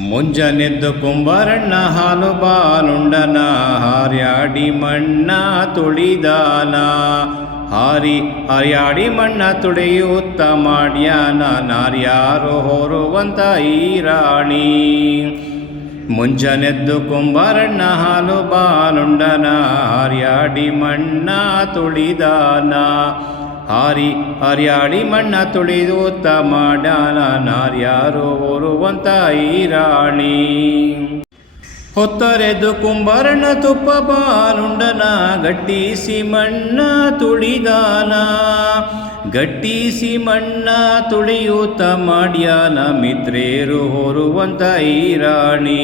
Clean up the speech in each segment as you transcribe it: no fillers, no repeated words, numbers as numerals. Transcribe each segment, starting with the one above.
ಮುಂಜಾನೆದ್ದು ಕುಂಬಾರಣ್ಣ ಹಾಲು ಬಾಲುಂಡನ ಹಾರ್ಯಾಡಿ ಮಣ್ಣ ತುಳಿದಾನ ಹಾರ್ಯಾಡಿ ಮಣ್ಣ ತುಳಿಯುತ್ತ ಮಾಡ್ಯಾನ ನಾರ್ಯಾರು ಹೊರುವಂತ ಈ ರಾಣಿ. ಮುಂಜಾನೆದ್ದು ಕುಂಬಾರಣ್ಣ ಹಾಲು ಬಾಲುಂಡನ ಹಾರ್ಯಾಡಿ ಮಣ್ಣ ತುಳಿದಾನ ಹಾರ್ಯಾಡಿ ಮಣ್ಣ ತುಳಿದುತ್ತ ಮಾಡ್ಯಾನ ನಾರ್ಯಾರು ಹೊರುವಂತ ಈ ರಾಣಿ. ಹೊತ್ತರೆದು ಕುಂಬಾರಣ್ಣ ತುಪ್ಪ ಬಾಲುಂಡನ ಗಟ್ಟಿಸಿ ಮಣ್ಣ ತುಳಿದಾನ ಗಟ್ಟಿಸಿ ಮಣ್ಣ ತುಳಿಯುತ್ತ ಮಾಡ್ಯಾನ ಮಿತ್ರೇರು ಹೊರುವಂತ ಈ ರಾಣಿ.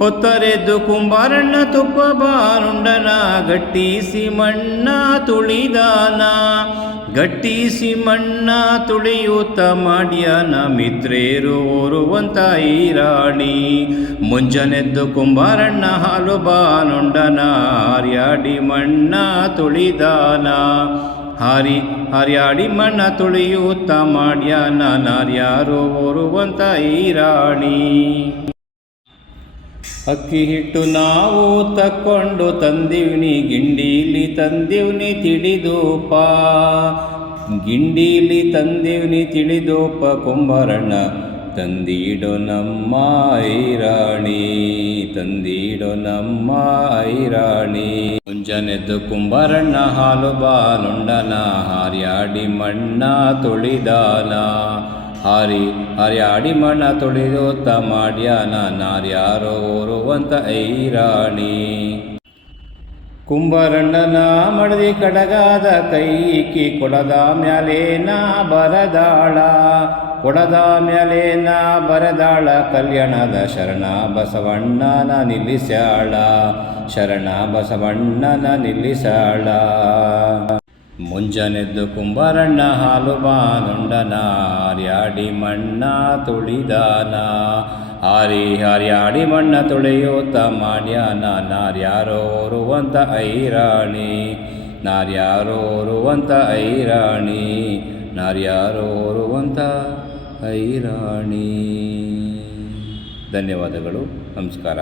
ಹೊತ್ತರೆದ್ದು ಕುಂಬಾರಣ್ಣ ತುಪ್ಪ ಬಾಲುಂಡನ ಗಟ್ಟಿಸಿ ಮಣ್ಣ ತುಳಿದಾನ ಗಟ್ಟಿಸಿ ಮಣ್ಣ ತುಳಿಯುತ್ತ ಮಾಡ್ಯಾನ ಮಿತ್ರೇರು ಹೊರುವಂತ ಈ ರಾಣಿ. ಮುಂಜಾನೆದ್ದು ಕುಂಬಾರಣ್ಣ ಹಾಲು ಬಾಲುಂಡನ ಹಾರ್ಯಾಡಿ ಮಣ್ಣ ತುಳಿದಾನ ಹಾರ್ಯಾಡಿ ಮಣ್ಣ ತುಳಿಯುತ್ತ ಮಾಡ್ಯಾನ ನಾರ್ಯಾರು ಹೊರುವಂತ ಈ ರಾಣಿ. ಅಕ್ಕಿ ಹಿಟ್ಟು ನಾವು ತಕ್ಕೊಂಡು ತಂದಿವ್ನಿ ಗಿಂಡೀಲಿ ತಂದಿವ್ನಿ ತಿಳಿದೋಪ ಗಿಂಡೀಲಿ ತಂದಿವ್ನಿ ತಿಳಿದೋಪ ಕುಂಬಾರಣ್ಣ ತಂದೀಡೋ ನಮ್ಮ ಐರಾಣಿ ತಂದೀಡೋ ನಮ್ಮ ಐರಾಣಿ. ಮುಂಜಾನೆದ್ದು ಕುಂಬಾರಣ್ಣ ಹಾಲು ಬಾಲುಂಡನ ಹಾರ್ಯಾಡಿ ಮಣ್ಣ ತುಳಿದಾನ ಹಾರ್ಯಾಡಿ ಮಣ್ಣ ತುಳಿದುತ್ತ ಮಾಡ್ಯಾನ ನಾರ್ಯಾರೋ ಹೊರುವಂತ ಐರಾಣಿ. ಕುಂಬಾರಣ್ಣನ ಮಡದಿ ಕಡಗಾದ ಕೈಕಿ ಕೊಡದ ಮ್ಯಾಲೇನ ಬರದಾಳ ಕೊಡದ ಮ್ಯಾಲೇನ ಬರದಾಳ ಕಲ್ಯಾಣದ ಶರಣ ಬಸವಣ್ಣನ ನಿಲ್ಲಿಸ್ಯಾಳ ಶರಣ ಬಸವಣ್ಣನ ನಿಲ್ಲಿಸ್ಯಾಳ. ಮುಂಜಾನೆದ್ದು ಕುಂಬಾರಣ್ಣ ಹಾಲು ಬಾಲುಂಡನ ಹಾರ್ಯಾಡಿ ಮಣ್ಣ ತುಳಿದಾನ ಹಾರ್ಯಾಡಿ ಮಣ್ಣ ತುಳಿಯುತ್ತ ಮಾಡ್ಯಾನ ನಾರ್ಯಾರೋ ಹೊರುವಂತ ಐರಾಣಿ ನಾರ್ಯಾರೋ ಹೊರುವಂತ ಐರಾಣಿ ನಾರ್ಯಾರೋ ಹೊರುವಂತ ಐರಾಣಿ. ಧನ್ಯವಾದಗಳು. ನಮಸ್ಕಾರ.